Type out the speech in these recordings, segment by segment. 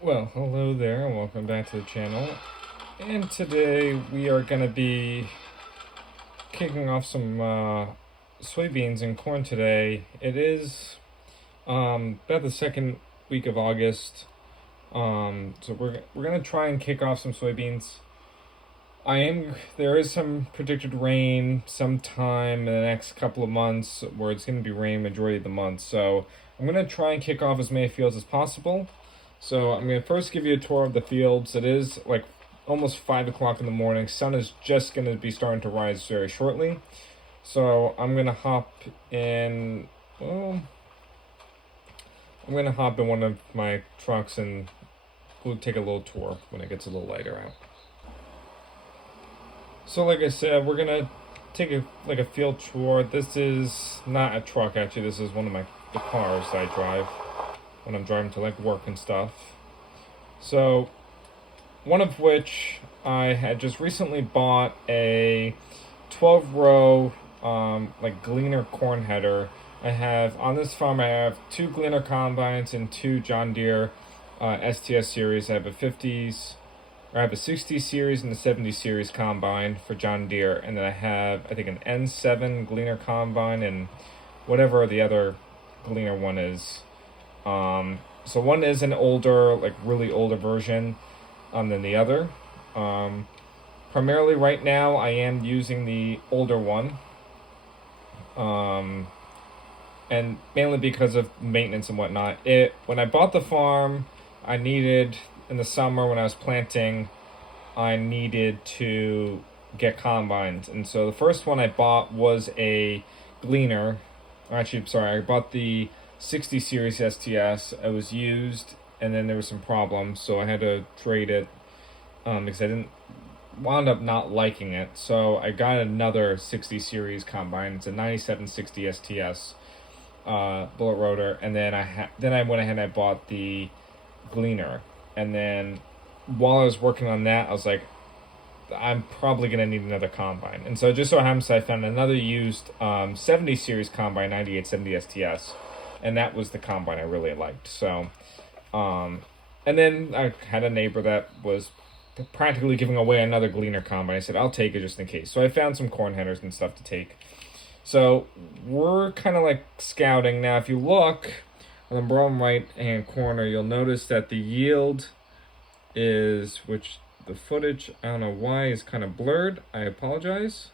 Well, hello there, and welcome back to the channel. And today we are going to be kicking off some soybeans and corn today. It is about the second week of August, so we're going to try and kick off some soybeans. There is some predicted rain sometime in the next couple of months where it's going to be rain majority of the month. So I'm going to try and kick off as many fields as possible. So I'm going to first give you a tour of the fields. It is like almost 5 o'clock in the morning. Sun is just going to be starting to rise very shortly. So I'm going to hop in, well, I'm going to hop in one of my trucks and we'll take a little tour when it gets a little lighter out. So like I said, we're going to take a field tour. This is not a truck, actually. This is one of the cars that I drive when I'm driving to like work and stuff. So one of which I had just recently bought a 12 row like Gleaner corn header. I have on this farm I have 2 Gleaner combines and 2 John Deere STS series. I have a 60 series and a 70 series combine for John Deere, and then I have I think an N7 Gleaner combine and whatever the other Gleaner one is. So one is an older, like really older version than the other. Primarily right now I am using the older one. And mainly because of maintenance and whatnot. When I bought the farm, I needed, in the summer when I was planting, I needed to get combines. And so the first one I bought was a Gleaner. Actually, sorry, I bought the 60 series STS. It was used, and then there was some problems, so I had to trade it because I didn't wound up not liking it. So I got another 60 series combine. It's a 9760 STS bullet rotor, and then I went ahead and I bought the Gleaner. And then while I was working on that, I was like, I'm probably gonna need another combine. And so it just so happens I found another used 70 series combine, 9870 STS, and that was the combine I really liked. So, and then I had a neighbor that was practically giving away another Gleaner combine. I said, I'll take it just in case. So I found some corn headers and stuff to take. So we're kind of like scouting. Now, if you look on the bottom right hand corner, you'll notice that the yield is, which the footage, I don't know why, is kind of blurred. I apologize.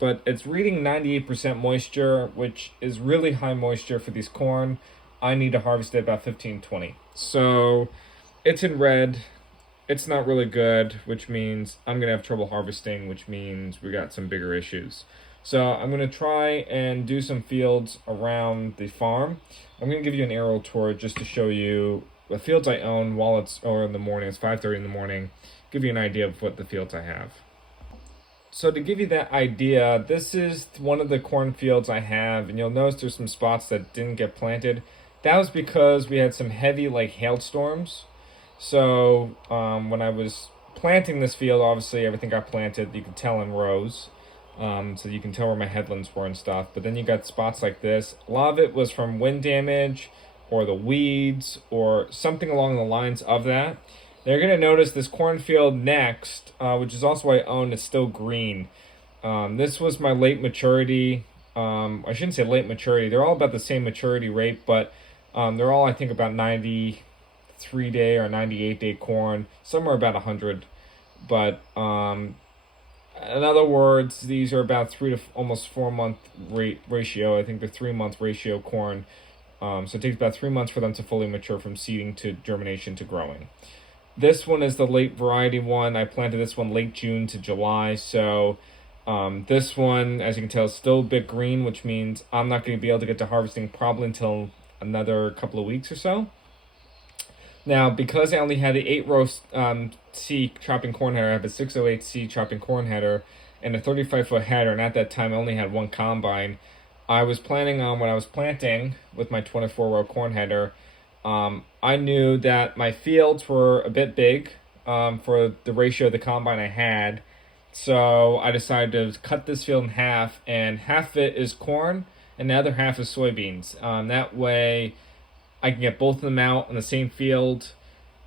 But it's reading 98% moisture, which is really high moisture for these corn. I need to harvest it about 15-20. So it's in red. It's not really good, which means I'm going to have trouble harvesting, which means we got some bigger issues. So I'm going to try and do some fields around the farm. I'm going to give you an aerial tour just to show you the fields I own while or in the morning. It's 5:30 in the morning. Give you an idea of what the fields I have. So to give you that idea, this is one of the cornfields I have, and you'll notice there's some spots that didn't get planted. That was because we had some heavy like hailstorms. So when I was planting this field, obviously everything got planted. You can tell in rows, so you can tell where my headlands were and stuff. But then you got spots like this. A lot of it was from wind damage, or the weeds, or something along the lines of that. They're going to notice this cornfield next, which is also what I own, is still green. This was my late maturity. I shouldn't say late maturity. They're all about the same maturity rate, but they're all, I think, about 93-day or 98-day corn. Some are about 100. But in other words, these are about 3 to almost 4 month ratio. I think the 3-month ratio corn. So it takes about 3 months for them to fully mature from seeding to germination to growing. This one is the late variety one. I planted this one late June to July. So this one, as you can tell, is still a bit green, which means I'm not going to be able to get to harvesting probably until another couple of weeks or so. Now, because I only had the 8-row C chopping corn header, I have a 608C chopping corn header and a 35-foot header, and at that time I only had one combine. I was planning on, when I was planting with my 24-row corn header, I knew that my fields were a bit big for the ratio of the combine I had. So I decided to cut this field in half, and half of it is corn and the other half is soybeans. That way I can get both of them out on the same field,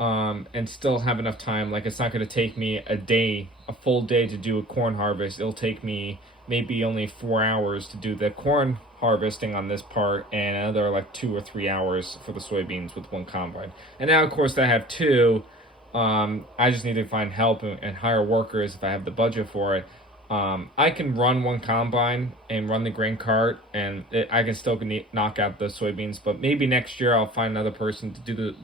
and still have enough time. Like, it's not going to take me a full day to do a corn harvest. It'll take me maybe only 4 hours to do the corn harvesting on this part, and another like 2 or 3 hours for the soybeans with one combine. And now, of course, that I have two, I just need to find help and hire workers if I have the budget for it. I can run one combine and run the grain cart, and I can still knock out the soybeans. But maybe next year I'll find another person to do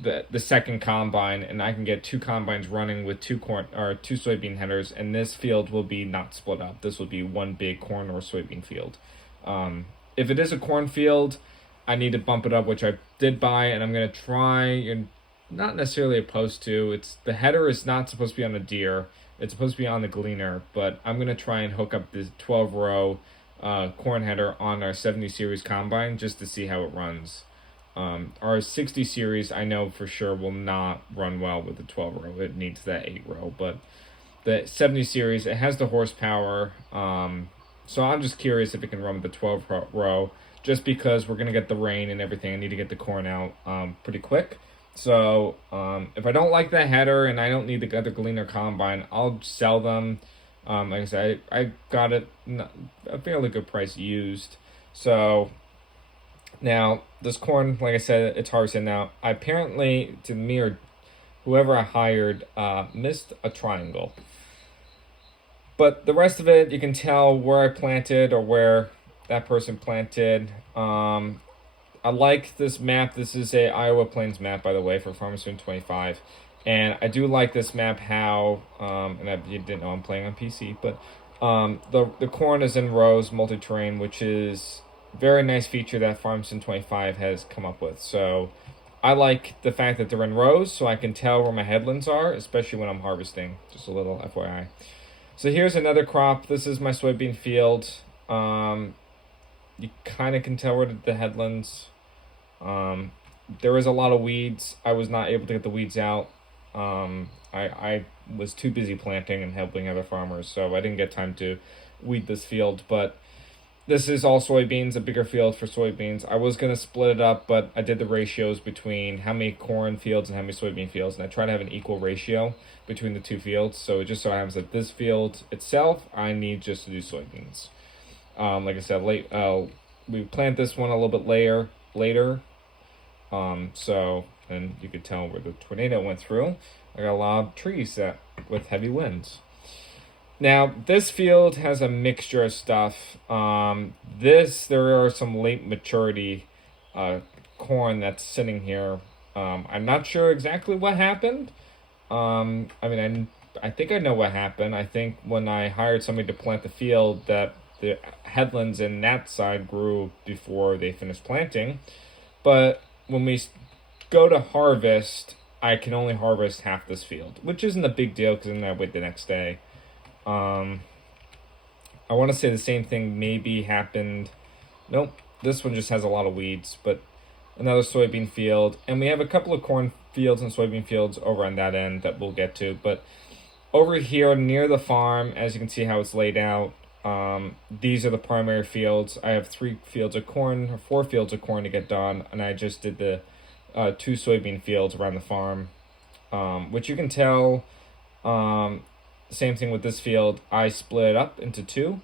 the second combine, and I can get two combines running with two soybean headers, and this field will be not split up. This will be one big corn or soybean field. If it is a corn field, I need to bump it up, which I did buy, and I'm going to try, and not necessarily opposed to, the header is not supposed to be on a deer, it's supposed to be on the gleaner, but I'm going to try and hook up this 12-row corn header on our 70 series combine just to see how it runs. Our 60 series, I know for sure, will not run well with the 12-row. It needs that 8-row, but the 70 series, it has the horsepower, so I'm just curious if it can run with the 12-row, just because we're going to get the rain and everything. I need to get the corn out pretty quick. So if I don't like that header and I don't need the other gleaner combine, I'll sell them. Like I said, I got it a fairly good price used. So now this corn, like I said, it's harvested now. I apparently, to me or whoever I hired, missed a triangle. But the rest of it, you can tell where I planted or where that person planted. I like this map. This is a Iowa Plains map, by the way, for FS25. And I do like this map how, you didn't know I'm playing on PC, but the corn is in rows, multi-terrain, which is a very nice feature that FS25 has come up with. So I like the fact that they're in rows, so I can tell where my headlands are, especially when I'm harvesting. Just a little FYI. So here's another crop. This is my soybean field. You kind of can tell where the headlands. There is a lot of weeds. I was not able to get the weeds out. I was too busy planting and helping other farmers, so I didn't get time to weed this field. But this is all soybeans, a bigger field for soybeans. I was going to split it up, but I did the ratios between how many corn fields and how many soybean fields, and I try to have an equal ratio between the two fields. So it just so happens that this field itself, I need just to do soybeans. Like I said, we plant this one a little bit later. So, and you could tell where the tornado went through. I got a lot of trees with heavy winds. Now, this field has a mixture of stuff. There are some late maturity corn that's sitting here. I'm not sure exactly what happened. I think I know what happened. I think when I hired somebody to plant the field, that the headlands in that side grew before they finished planting. But when we go to harvest, I can only harvest half this field, which isn't a big deal because then I wait the next day. I want to say the same thing maybe happened. Nope, this one just has a lot of weeds, but another soybean field. And we have a couple of corn fields and soybean fields over on that end that we'll get to. But over here near the farm, as you can see how it's laid out, these are the primary fields. I have 4 fields of corn to get done, and I just did the 2 soybean fields around the farm, which you can tell. Same thing with this field. I split it up into 2,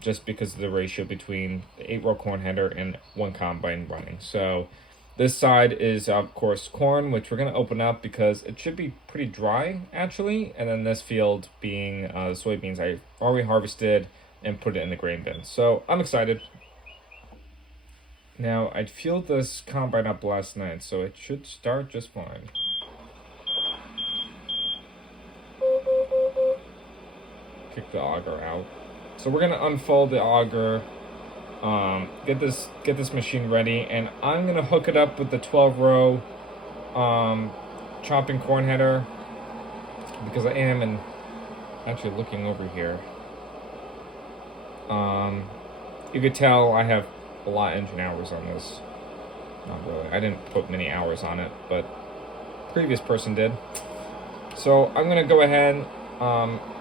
just because of the ratio between the 8-row corn header and 1 combine running. So this side is, of course, corn, which we're going to open up because it should be pretty dry, actually. And then this field being the soybeans I already harvested and put it in the grain bin. So I'm excited. Now, I fueled this combine up last night, so it should start just fine. Kick the auger out. So we're going to unfold the auger. Get this machine ready, and I'm gonna hook it up with the 12-row chopping corn header, because I am actually looking over here. You could tell I have a lot of engine hours on this. Not really. I didn't put many hours on it, but previous person did. So I'm gonna go ahead,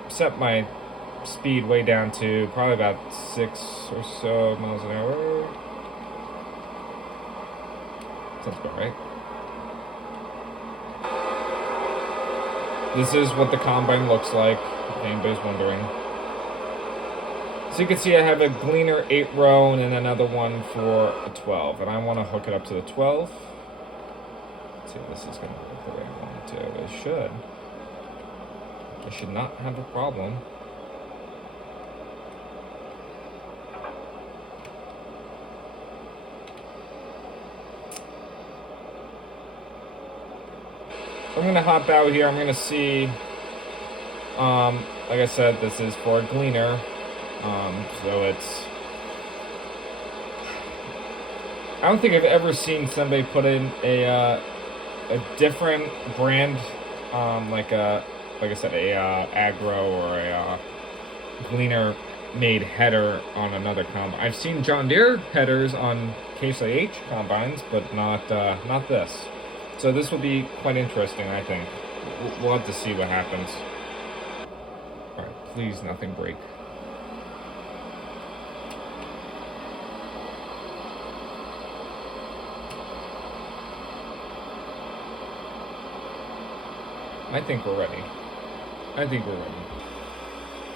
set my speed way down to probably about 6 or so miles an hour. Sounds about right. This is what the combine looks like, if anybody's wondering. So you can see I have a Gleaner 8-row and then another one for a 12. And I want to hook it up to the 12. Let's see if this is going to work the way I want it to. It should. I should not have a problem. I'm going to hop out here. I'm going to see, like I said, this is for a Gleaner. So it's, I don't think I've ever seen somebody put in a different brand, like I said, a Agro or a Gleaner made header on another combine. I've seen John Deere headers on Case IH combines, but not this. So this will be quite interesting, I think. We'll have to see what happens. All right, please nothing break. I think we're ready.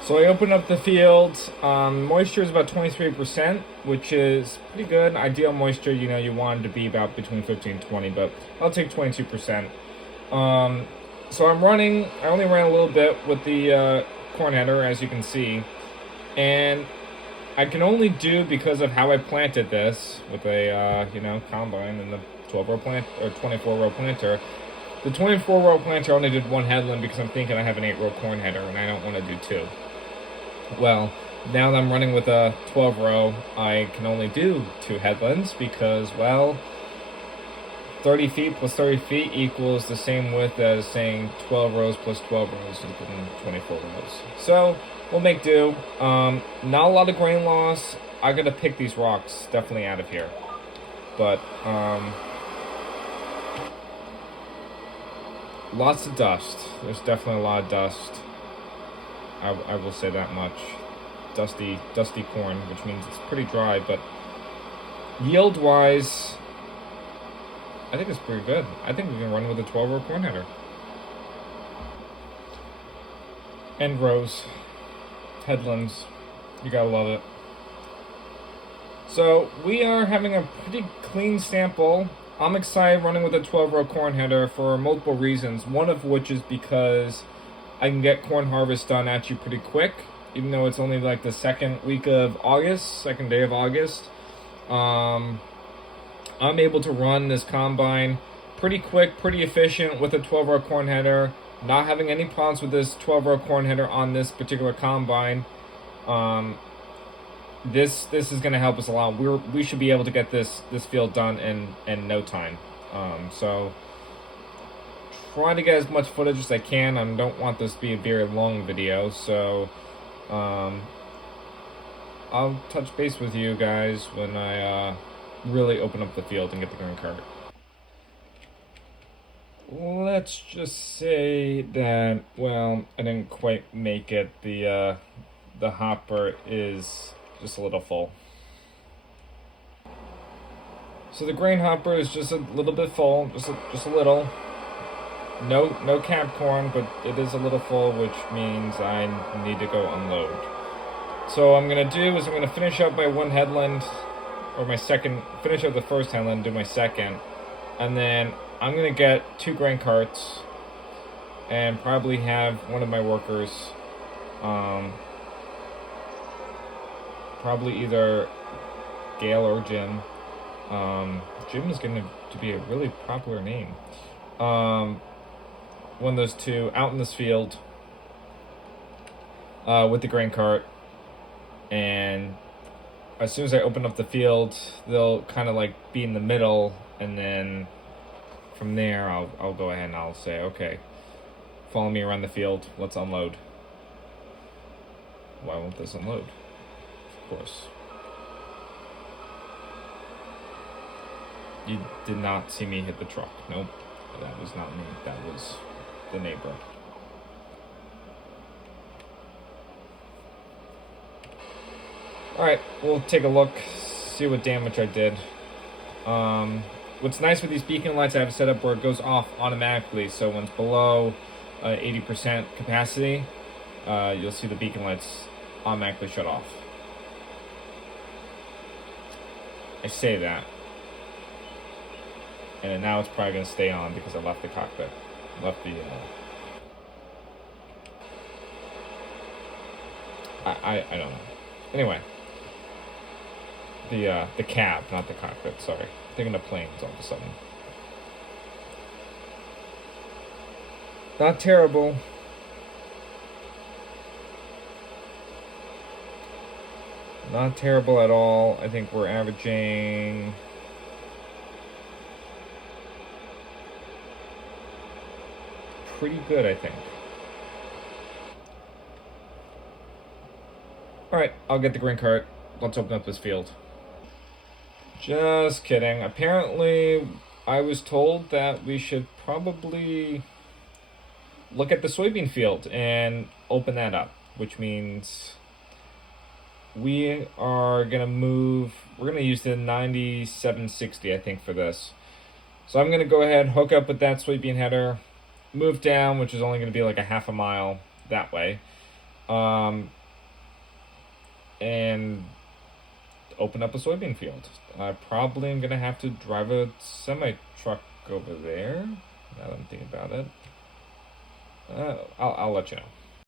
So I open up the field. Moisture is about 23%, which is pretty good. Ideal moisture, you know, you want it to be about between 15 and 20, but I'll take 22%. So I'm running, I only ran a little bit with the corn header, as you can see. And I can only do, because of how I planted this with a, combine and the 12-row plant, or 24-row planter. The 24-row planter only did one headland because I'm thinking I have an 8-row corn header and I don't want to do 2. Well, now that I'm running with a 12-row, I can only do 2 headlands because, well, 30 feet plus 30 feet equals the same width as saying 12 rows plus 12 rows, including 24 rows. So we'll make do. Not a lot of grain loss. I gotta pick these rocks definitely out of here. But lots of dust. There's definitely a lot of dust. I will say that much. Dusty corn, which means it's pretty dry, but yield-wise, I think it's pretty good. I think we can run with a 12-row corn header. End rows, headlands, you gotta love it. So we are having a pretty clean sample. I'm excited running with a 12-row corn header for multiple reasons. One of which is because I can get corn harvest done actually pretty quick, even though it's only like the second day of August. I'm able to run this combine pretty quick, pretty efficient with a 12-row corn header. Not having any problems with this 12-row corn header on this particular combine. This is going to help us a lot. We should be able to get this field done in no time. So trying to get as much footage as I can. I don't want this to be a very long video, so I'll touch base with you guys when I really open up the field and get the grain cart. Let's just say that, well, I didn't quite make it. The hopper is just a little full. So the grain hopper is just a little bit full, just a little. No cab corn, but it is a little full, which means I need to go unload. So what I'm gonna do is I'm gonna finish up my one headland, or my second, finish up the first headland, do my second, and then I'm gonna get 2 grain carts, and probably have one of my workers, probably either Gail or Jim. Jim is going to be a really popular name. One of those two out in this field with the grain cart, and as soon as I open up the field, they'll kind of like be in the middle, and then from there I'll go ahead and I'll say, okay, follow me around the field, let's unload. Why won't this unload? Of course. You did not see me hit the truck. Nope, that was not me. That was the neighbor. Alright, we'll take a look, see what damage I did. What's nice with these beacon lights, I have set up where it goes off automatically, so when it's below 80% capacity, you'll see the beacon lights automatically shut off. I say that. And now it's probably going to stay on because I left the cockpit. Left the... I don't know. Anyway. The cab, not the cockpit, sorry. Thinking of planes all of a sudden. Not terrible. Not terrible at all. I think we're averaging... pretty good, I think. Alright, I'll get the green cart. Let's open up this field. Just kidding. Apparently, I was told that we should probably look at the soybean field and open that up, which means we are going to move, we're going to use the 9760, I think, for this. So I'm going to go ahead, hook up with that soybean header, move down, which is only going to be like a half a mile that way, and open up a soybean field. I probably am going to have to drive a semi-truck over there, now that I'm thinking about it. I'll let you know.